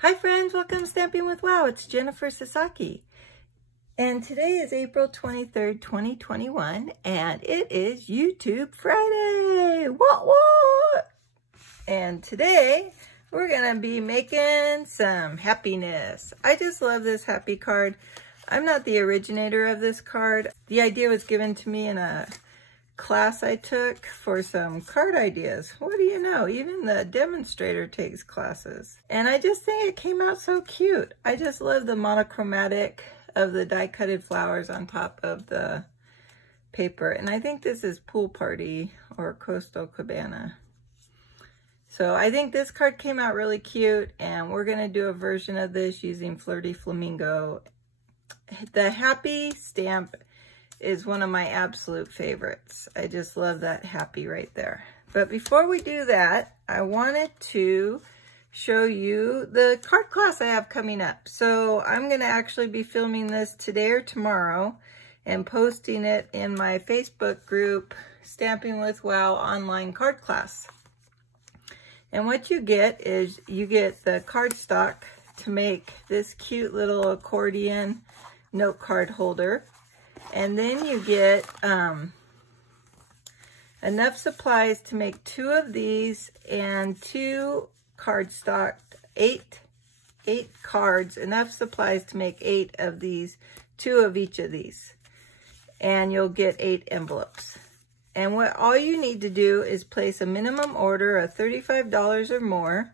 Hi friends, welcome to Stamping with Wow. It's Jennifer Sasaki. And today is April 23rd, 2021, and it is YouTube Friday. What? And today we're gonna be making some happiness. I just love this happy card. I'm not the originator of this card. The idea was given to me in a class I took for some card ideas. What do you know? Even the demonstrator takes classes. And I just think it came out so cute. I just love the monochromatic of the die-cutted flowers on top of the paper. And I think this is Pool Party or Coastal Cabana. So I think this card came out really cute, and we're gonna do a version of this using Flirty Flamingo. The happy stamp is one of my absolute favorites. I just love that happy right there. But before we do that, I wanted to show you the card class I have coming up. So I'm gonna actually be filming this today or tomorrow and posting it in my Facebook group, Stamping with Wow Online Card Class. And what you get is you get the cardstock to make this cute little accordion note card holder. And then you get enough supplies to make 2 of these and 2 cardstock, 8 cards, enough supplies to make 8 of these, 2 of each of these. And you'll get 8 envelopes. And what all you need to do is place a minimum order of $35 or more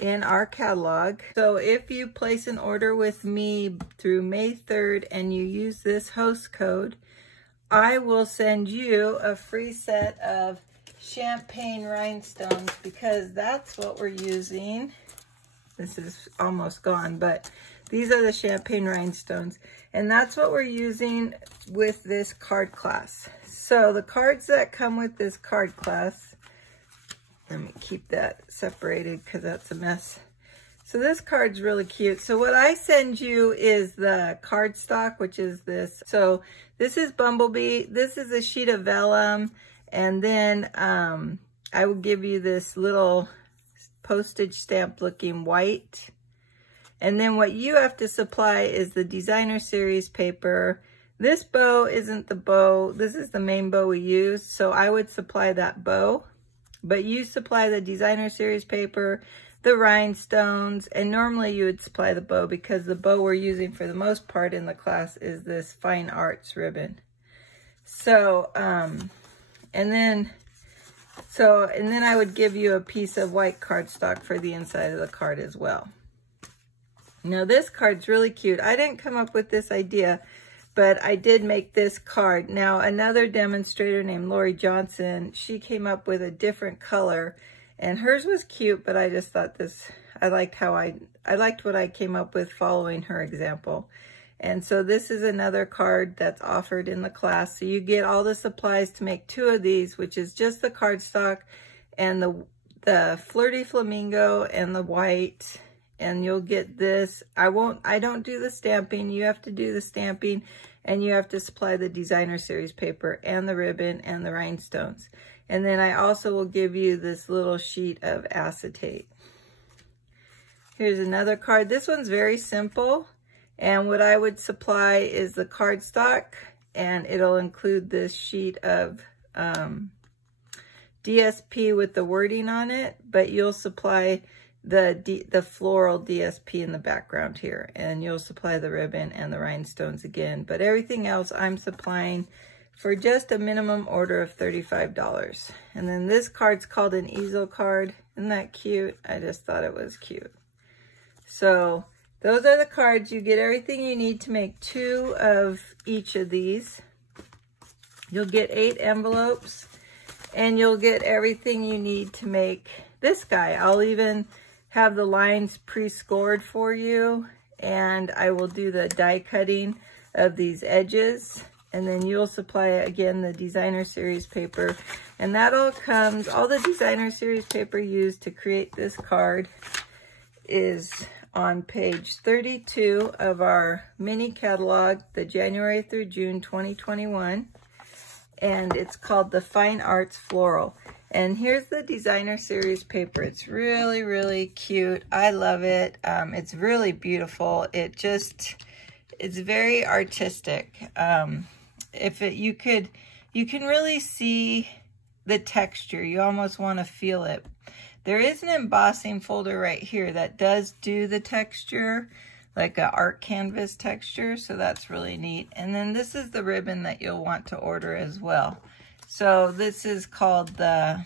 in our catalog. So if you place an order with me through May 3rd and you use this host code, I will send you a free set of champagne rhinestones, because that's what we're using. This is almost gone, but these are the champagne rhinestones, and that's what we're using with this card class. So the cards that come with this card class, let me keep that separated because that's a mess. So this card's really cute. So what I send you is the cardstock, which is this. So this is Bumblebee. This is a sheet of vellum. And then I will give you this little postage stamp looking white. And then what you have to supply is the designer series paper. This bow isn't the bow. This is the main bow we use. So I would supply that bow. But you supply the designer series paper, the rhinestones, and normally you would supply the bow, because the bow we're using for the most part in the class is this fine arts ribbon. So, and then I would give you a piece of white cardstock for the inside of the card as well. Now this card's really cute. I didn't come up with this idea, but I did make this card. Now, another demonstrator named Lori Johnson, she came up with a different color, and hers was cute, but I just thought this, I liked what I came up with following her example. And so this is another card that's offered in the class. So you get all the supplies to make 2 of these, which is just the cardstock and the Flirty Flamingo and the white. And you'll get this. I don't do the stamping. You have to do the stamping, and you have to supply the designer series paper and the ribbon and the rhinestones. And then I also will give you this little sheet of acetate. Here's another card. This one's very simple. And what I would supply is the cardstock, and it'll include this sheet of DSP with the wording on it, but you'll supply the floral DSP in the background here, and you'll supply the ribbon and the rhinestones again. But everything else I'm supplying for just a minimum order of $35. And then this card's called an easel card. Isn't that cute? I just thought it was cute. So those are the cards. You get everything you need to make 2 of each of these. You'll get 8 envelopes, and you'll get everything you need to make this guy. I'll even have the lines pre-scored for you, and I will do the die cutting of these edges, and then you'll supply again the designer series paper. And that all comes, all the designer series paper used to create this card is on page 32 of our mini catalog, the January through June 2021, and it's called the Fine Arts Floral. And here's the designer series paper. It's really, really cute. I love it. It's really beautiful. It's very artistic. You can really see the texture. You almost want to feel it. There is an embossing folder right here that does do the texture, like an art canvas texture, so that's really neat. And then this is the ribbon that you'll want to order as well. So this is called the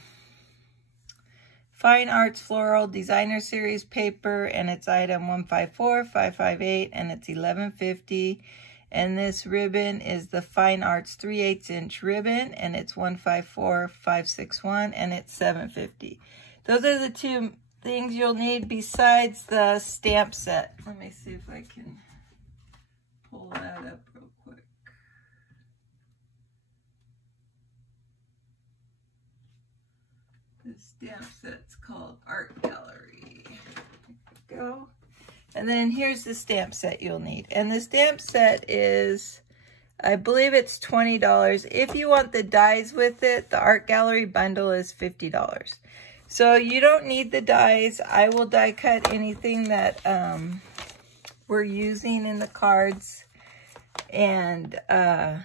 Fine Arts Floral Designer Series paper, and it's item 154558, and it's $11.50. And this ribbon is the Fine Arts 3/8 inch ribbon, and it's 154561, and it's $7.50. Those are the two things you'll need besides the stamp set. Let me see if I can pull that up real quick. The stamp set's called Art Gallery. There we go. And then here's the stamp set you'll need. And the stamp set is, I believe it's $20. If you want the dies with it, the Art Gallery bundle is $50. So you don't need the dies. I will die cut anything that we're using in the cards. And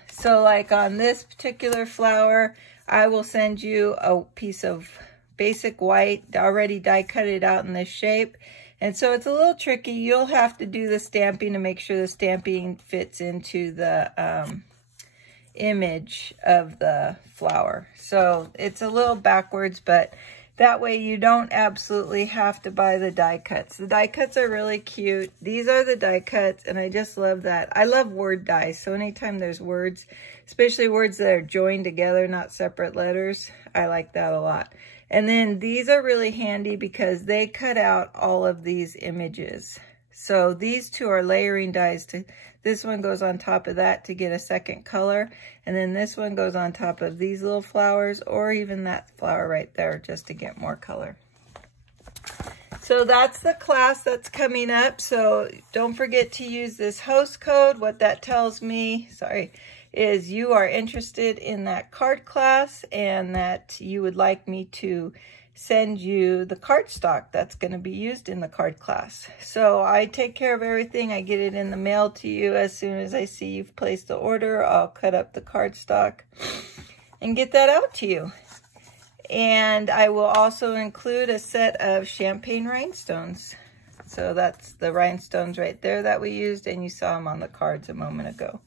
so like on this particular flower, I will send you a piece of basic white, already die cut it out in this shape. And so it's a little tricky. You'll have to do the stamping to make sure the stamping fits into the image of the flower. So it's a little backwards, but that way you don't absolutely have to buy the die cuts. The die cuts are really cute. These are the die cuts, and I just love that. I love word dies, so anytime there's words, especially words that are joined together, not separate letters, I like that a lot. And then these are really handy because they cut out all of these images. So these two are layering dies. This one goes on top of that to get a second color. And then this one goes on top of these little flowers, or even that flower right there, just to get more color. So that's the class that's coming up. So don't forget to use this host code. What that tells me, is you are interested in that card class and that you would like me to send you the cardstock that's going to be used in the card class. So I take care of everything. I get it in the mail to you as soon as I see you've placed the order. I'll cut up the cardstock and get that out to you. And I will also include a set of champagne rhinestones. So that's the rhinestones right there that we used, and you saw them on the cards a moment ago.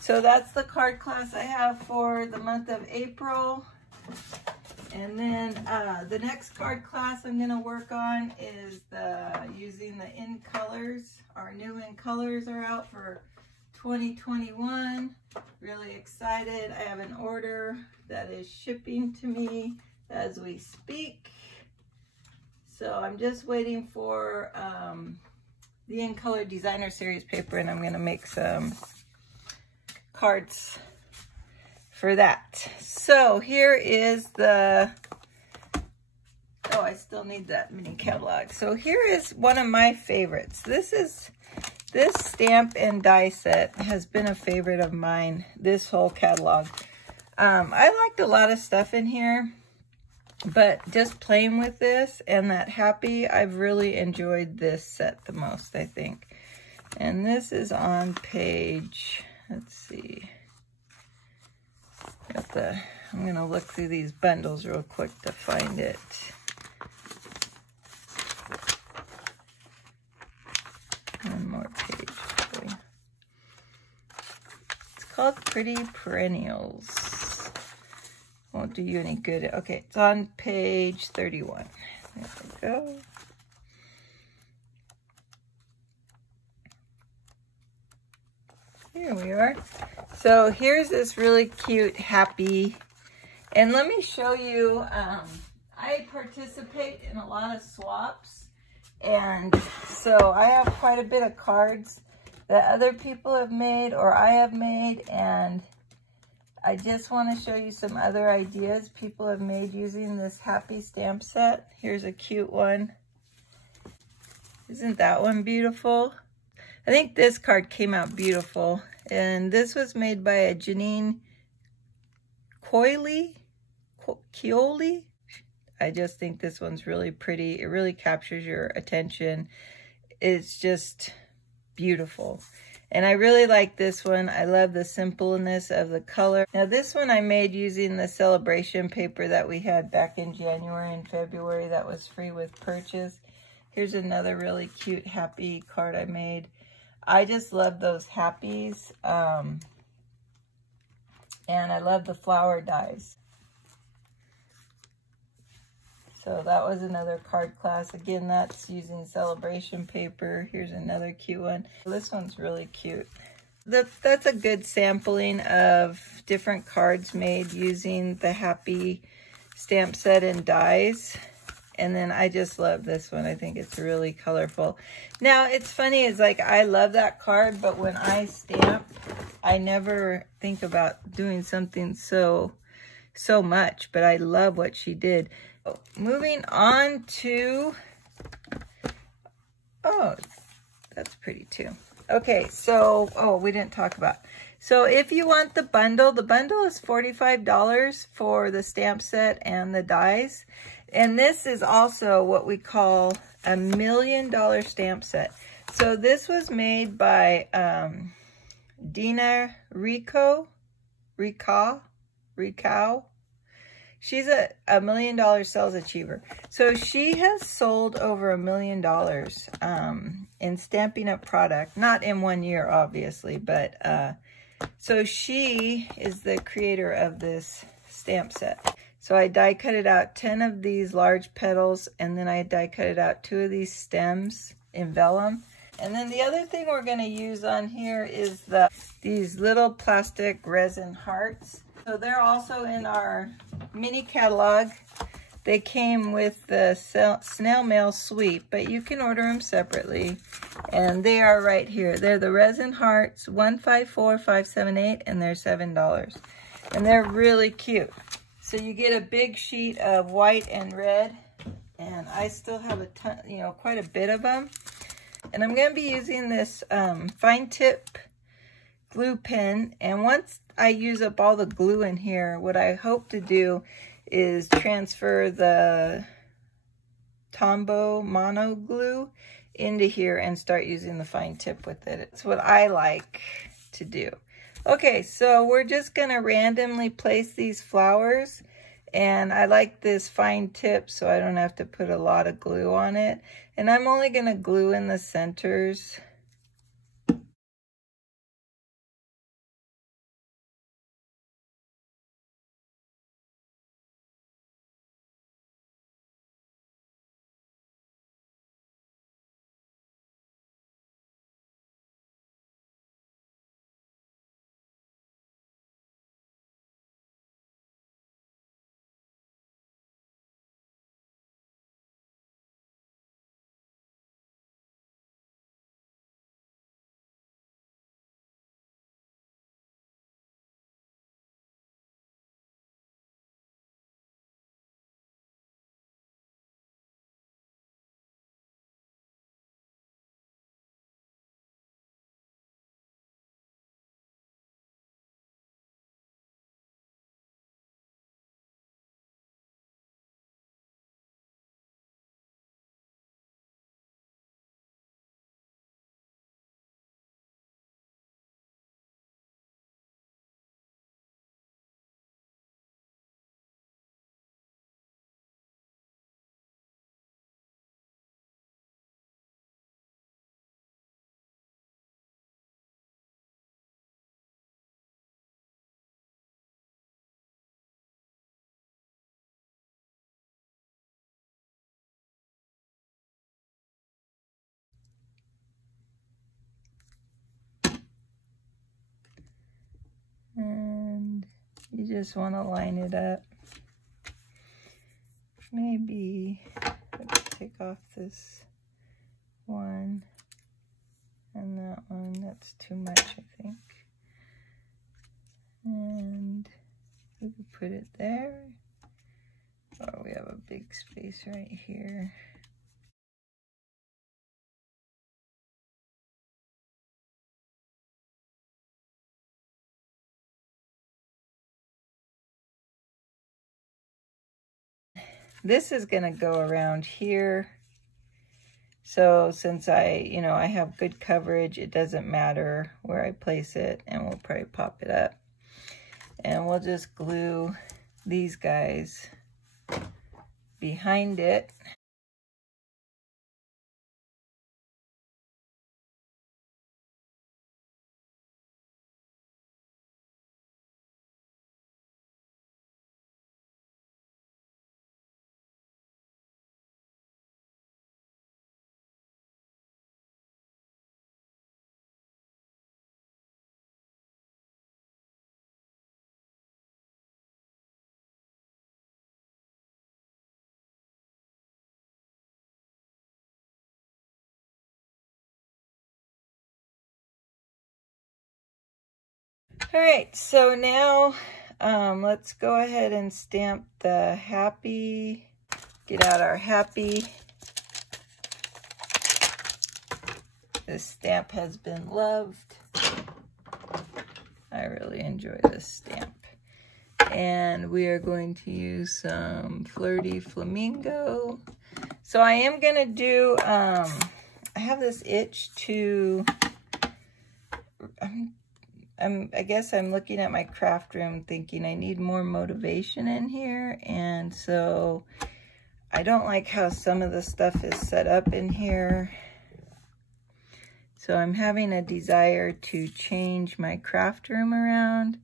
So that's the card class I have for the month of April. And then the next card class I'm going to work on is using the in colors. Our new in colors are out for 2021. Really excited. I have an order that is shipping to me as we speak. So I'm just waiting for the in color designer series paper, and I'm going to make some cards for that. So here is the, oh, I still need that mini catalog. So here is one of my favorites. This stamp and die set has been a favorite of mine, this whole catalog. I liked a lot of stuff in here, but just playing with this and that happy, I've really enjoyed this set the most, I think. And this is on page, let's see. I'm going to look through these bundles real quick to find it. One more page. Hopefully. It's called Pretty Perennials. Won't do you any good. Okay, it's on page 31. There we go. Here we are. So here's this really cute happy, and let me show you, I participate in a lot of swaps, and so I have quite a bit of cards that other people have made or I have made, and I just want to show you some other ideas people have made using this happy stamp set. Here's a cute one. Isn't that one beautiful? I think this card came out beautiful, and this was made by a Janine Coily. I just think this one's really pretty. It really captures your attention. It's just beautiful. And I really like this one. I love the simpleness of the color. Now this one I made using the celebration paper that we had back in January and February that was free with purchase. Here's another really cute happy card I made. I just love those happies. And I love the flower dies. So that was another card class. Again, that's using celebration paper. Here's another cute one. This one's really cute. That's a good sampling of different cards made using the Happy stamp set and dies. And then I just love this one. I think it's really colorful. Now, it's funny, it's like I love that card, but when I stamp, I never think about doing something so much, but I love what she did. Moving on to, oh, that's pretty too. Okay, so, oh, we didn't talk about. So if you want the bundle is $45 for the stamp set and the dies. And this is also what we call a $1 million stamp set. So this was made by Dina Rico. She's a $1 million sales achiever. So she has sold over $1 million in Stampin' Up product. Not in 1 year, obviously, but so she is the creator of this stamp set. So I die cut it out 10 of these large petals, and then I die cut it out 2 of these stems in vellum. And then the other thing we're going to use on here is these little plastic resin hearts. So they're also in our mini catalog. They came with the snail mail suite, but you can order them separately. And they are right here. They're the Resin Hearts 154578, and they're $7. And they're really cute. So you get a big sheet of white and red, and I still have a ton, quite a bit of them. And I'm going to be using this fine tip glue pen, and once I use up all the glue in here, what I hope to do is transfer the Tombow Mono glue into here and start using the fine tip with it. It's what I like to do. Okay, so we're just going to randomly place these flowers, and I like this fine tip so I don't have to put a lot of glue on it. And I'm only going to glue in the centers. And you just want to line it up. Maybe take off this one and that one. That's too much, I think. And we could put it there. Oh, we have a big space right here. this is gonna go around here. So since I have good coverage, it doesn't matter where I place it, and we'll probably pop it up. And we'll just glue these guys behind it. All right, so now let's go ahead and stamp the happy, get out our happy. This stamp has been loved. I really enjoy this stamp. And we are going to use some Flirty Flamingo. So I am gonna do, I have this itch to, I guess I'm looking at my craft room thinking I need more motivation in here, and so I don't like how some of the stuff is set up in here. So I'm having a desire to change my craft room around.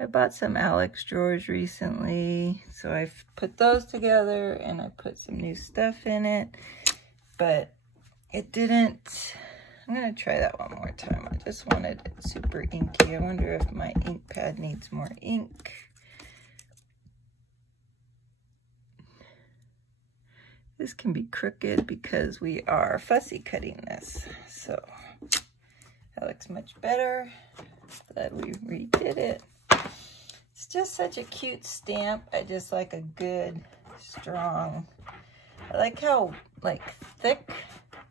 I bought some Alex drawers recently, so I've put those together and I put some new stuff in it, but it didn't. I'm gonna try that one more time. I just wanted it super inky. I wonder if my ink pad needs more ink. This can be crooked because we are fussy cutting this. So that looks much better. Glad we redid it. It's just such a cute stamp. I just like a good, strong, I like how thick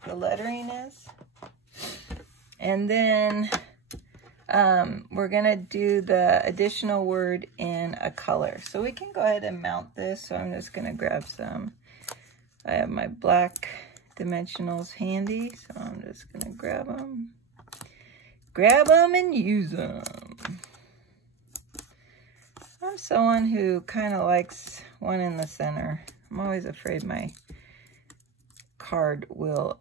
the lettering is. And then we're gonna do the additional word in a color. So we can go ahead and mount this. So I'm just gonna grab some. I have my black dimensionals handy, so I'm just gonna grab them. Grab them and use them. I'm someone who kind of likes one in the center. I'm always afraid my card will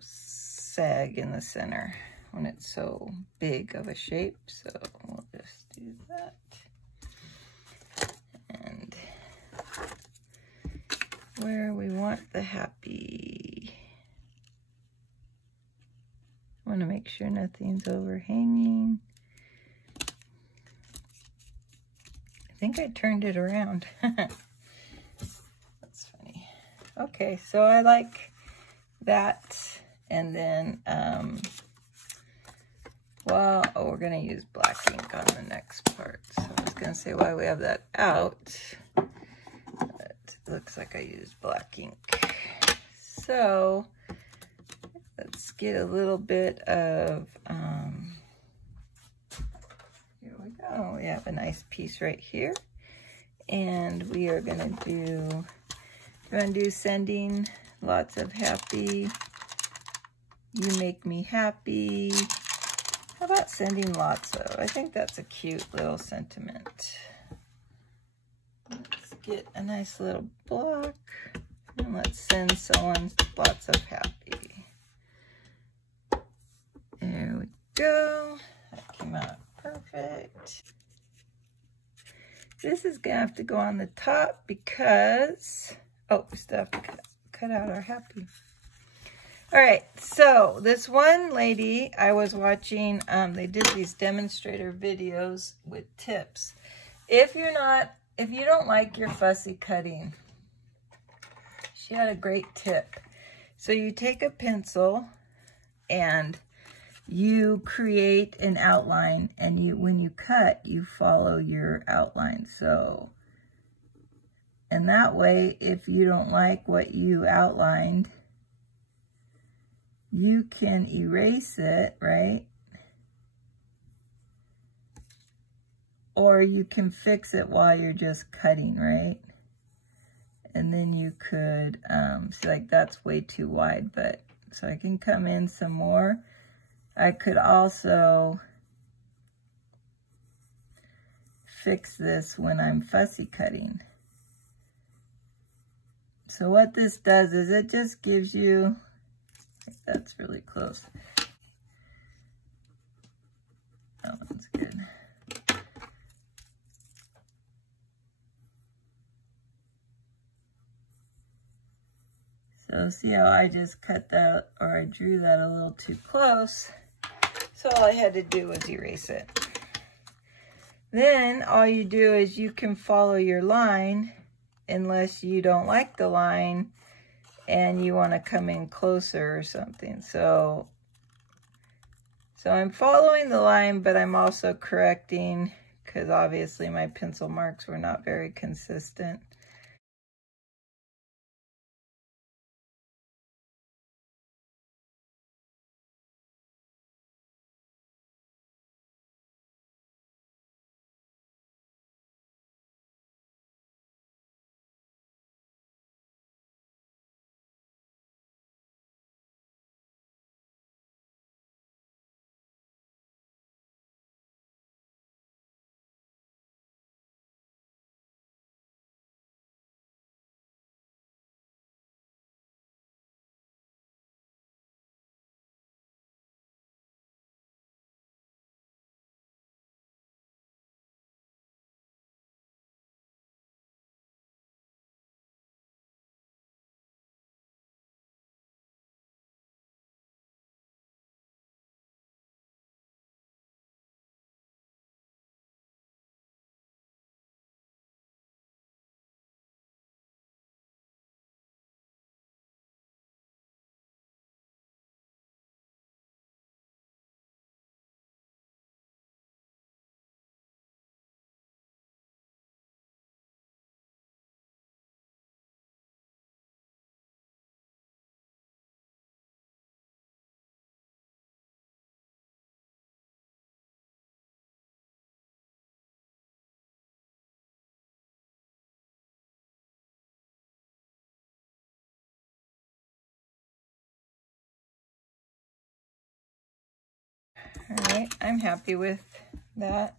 sag in the center when it's so big of a shape, so we'll just do that. And where we want the happy, I want to make sure nothing's overhanging. I think I turned it around. That's funny. Okay, so I like that. And then, well, we're gonna use black ink on the next part. So I was gonna say why we have that out, but it looks like I used black ink. So let's get a little bit of, here we go. We have a nice piece right here. And we are gonna do, sending lots of happy. You make me happy. How about sending lots of? I think that's a cute little sentiment. Let's get a nice little block and let's send someone lots of happy. There we go. That came out perfect. This is gonna have to go on the top because, oh, we still have to cut out our happy. All right, so this one lady I was watching, they did these demonstrator videos with tips. If you don't like your fussy cutting, she had a great tip. So you take a pencil and you create an outline, and when you cut, you follow your outline. So, and that way, if you don't like what you outlined, you can erase it, right? Or you can fix it while you're just cutting, right? And then you could, see, like that's way too wide, but, so I can come in some more. I could also fix this when I'm fussy cutting. So what this does is it just gives you, that's really close. That one's good. So see how I just cut that, or I drew that a little too close. So all I had to do was erase it. Then all you do is you can follow your line unless you don't like the line and you want to come in closer or something. So I'm following the line, but I'm also correcting because obviously my pencil marks were not very consistent. All right, I'm happy with that.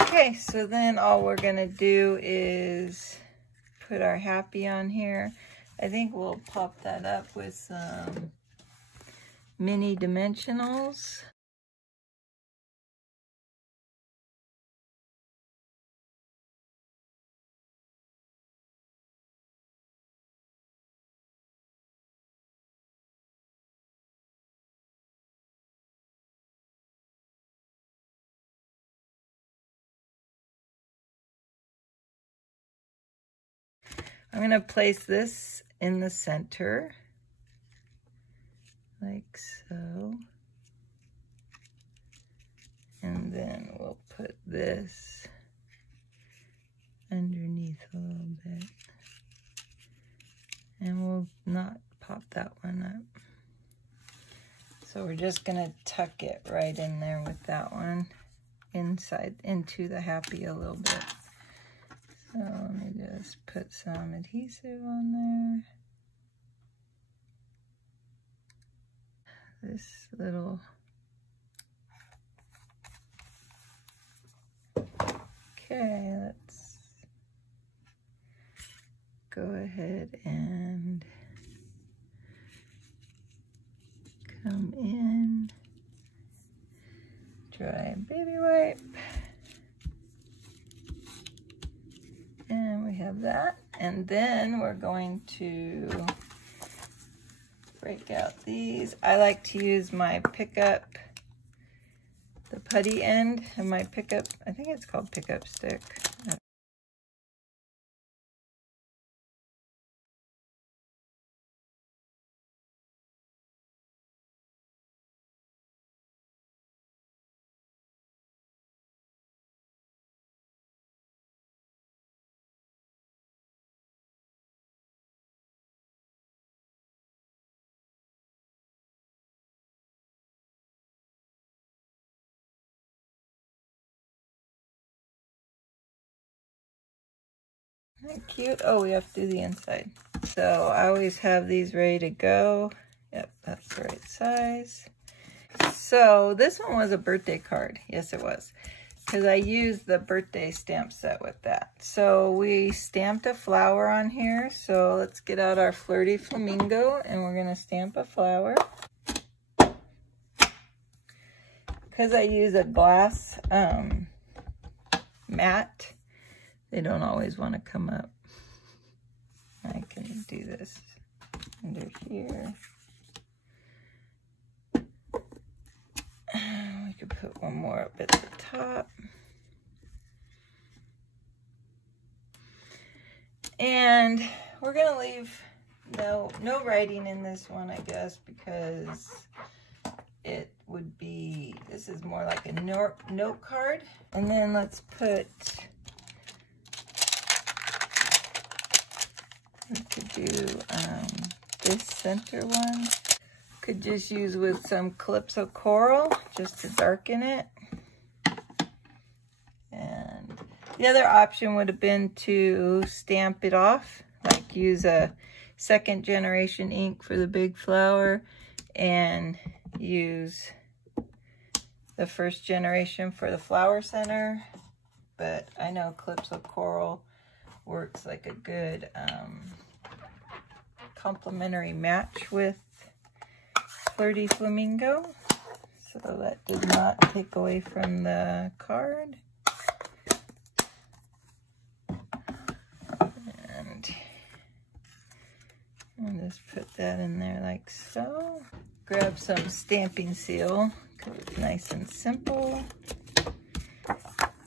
Okay, so then all we're gonna do is put our happy on here. I think we'll pop that up with some mini dimensionals. I'm gonna place this in the center, like so. And then we'll put this underneath a little bit. And we'll not pop that one up. So we're just gonna tuck it right in there with that one, inside, into the happy a little bit. So let me just put some adhesive on there. This little, okay, let's go ahead and come in, dry baby wipe. And we have that. And then we're going to break out these. I like to use my pickup, the putty end of my pickup, I think it's called pickup stick. Isn't that cute? Oh, we have to do the inside. So I always have these ready to go. Yep, that's the right size. So this one was a birthday card. Yes, it was. Because I used the birthday stamp set with that. So we stamped a flower on here. So let's get out our Flirty Flamingo and we're going to stamp a flower. Because I use a glass mat, they don't always want to come up. I can do this under here. We could put one more up at the top. And we're going to leave no writing in this one, I guess, because it would be, this is more like a note card. And then let's put, we could do this center one. Could just use with some Calypso Coral just to darken it. And the other option would have been to stamp it off, like use a 2nd generation ink for the big flower and use the 1st generation for the flower center. But I know Calypso Coral works like a good complementary match with Flirty Flamingo. So that did not take away from the card. And I'll just put that in there like so. Grab some stamping seal because it's nice and simple.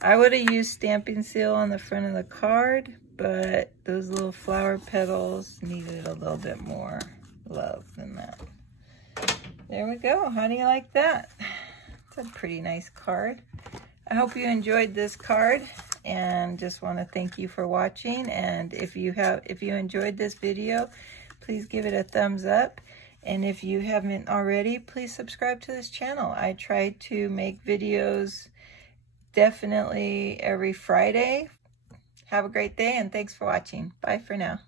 I would have used stamping seal on the front of the card, but those little flower petals needed a little bit more love than that. There we go. How do you like that? It's a pretty nice card. I hope you enjoyed this card and just want to thank you for watching. And if you enjoyed this video, please give it a thumbs up. And if you haven't already, please subscribe to this channel. I try to make videos definitely every Friday. Have a great day and thanks for watching. Bye for now.